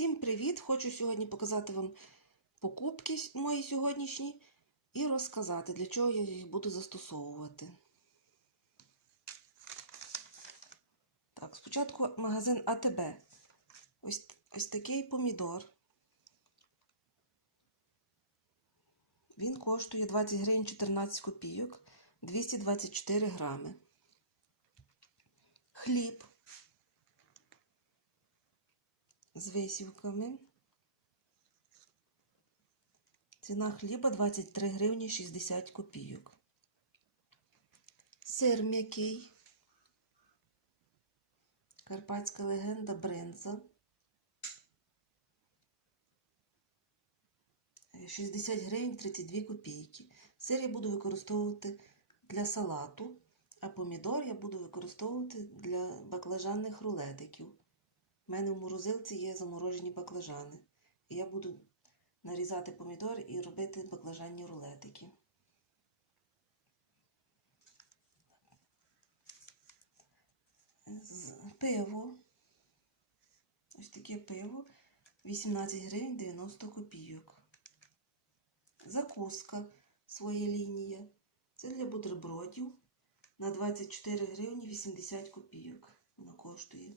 Всім привіт! Хочу сьогодні показати вам покупки мої сьогоднішні і розказати, для чого я їх буду застосовувати. Так, спочатку магазин АТБ. Ось, ось такий помідор. Він коштує 20 гривень 14 копійок, 224 грами. Хліб з висівками. Ціна хліба 23 гривні 60 копійок. Сир м'який. Карпатська легенда бринза. 60 гривень 32 копійки. Сир я буду використовувати для салату, а помідор я буду використовувати для баклажанних рулетиків. У мене в морозилці є заморожені баклажани. І я буду нарізати помідор і робити баклажанні рулетики. Пиво. Ось таке пиво. 18 гривень 90 копійок. Закуска своя лінія. Це для бутербродів на 24 гривні 80 копійок. Вона коштує.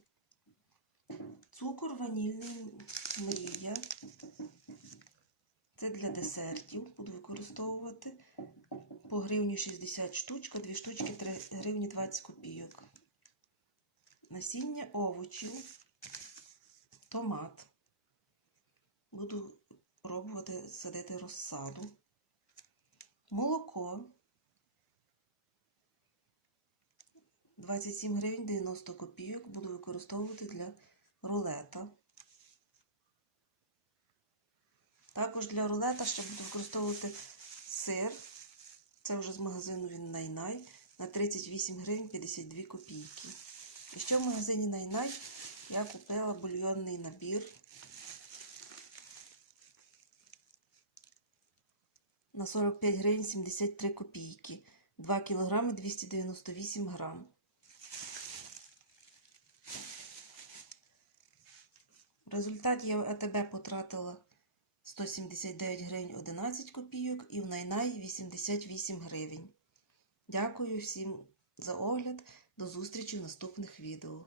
Цукор ванільний мрія. Це для десертів. Буду використовувати по гривні 60 штучка, 2 штучки 3 гривні 20 копійок. Насіння овочів, томат. Буду пробувати садити розсаду. Молоко. 27 гривень 90 копійок буду використовувати для рулета. Також для рулета ще буду використовувати сир. Це вже з магазину він Найнай на 38 гривень 52 копійки. І ще в магазині Найнай я купила бульйонний набір на 45 гривень 73 копійки. 2 кг 298 грам. В результаті я в АТБ потратила 179 гривень 11 копійок і в Найнай 88 гривень. Дякую всім за огляд. До зустрічі в наступних відео.